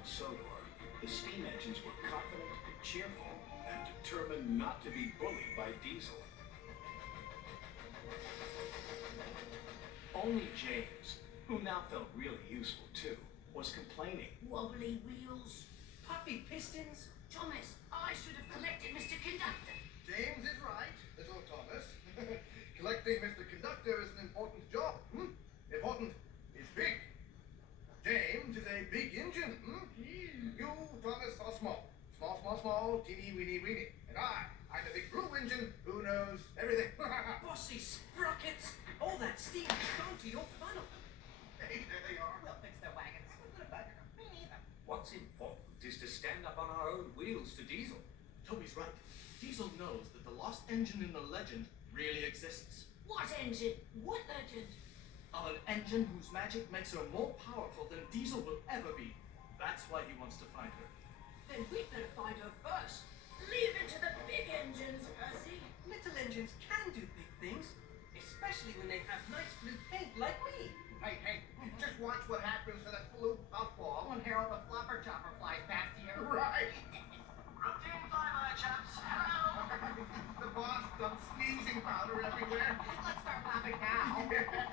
on Sodor, the steam engines were confident, cheerful, and determined not to be bullied by diesel. Only James, who now felt really useful too, was complaining. Wobbly wheels. Puffy pistons. Thomas, I should have collected Mr. Conductor. James is right, little Thomas. Collecting Mr. Conductor is an important job. Important is big. James is a big engine. You, Thomas, are small. Small, teeny, weeny. And I'm a big blue engine who knows everything. Bossy sprockets. All that steam is going to your funnel. Hey, there they are. We'll fix their wagons. We'll put a bugger. Me neither. What's important is to stand up on our own wheels to diesel. Toby's right. Diesel knows that the lost engine in the legend really exists. What engine? What legend? Of an engine whose magic makes her more powerful than Diesel will ever be. That's why he wants to find her. Then we'd better find her first. Leave it to the big engines, Percy. Little engines can do big things, especially when they have nice blue paint like me. Hey, just watch what happens to that blue puffball. When Harold the Flopper Chopper flies past you. Right. Routine flyby, chaps. Hello. The boss dumped sneezing powder everywhere. Let's start laughing now.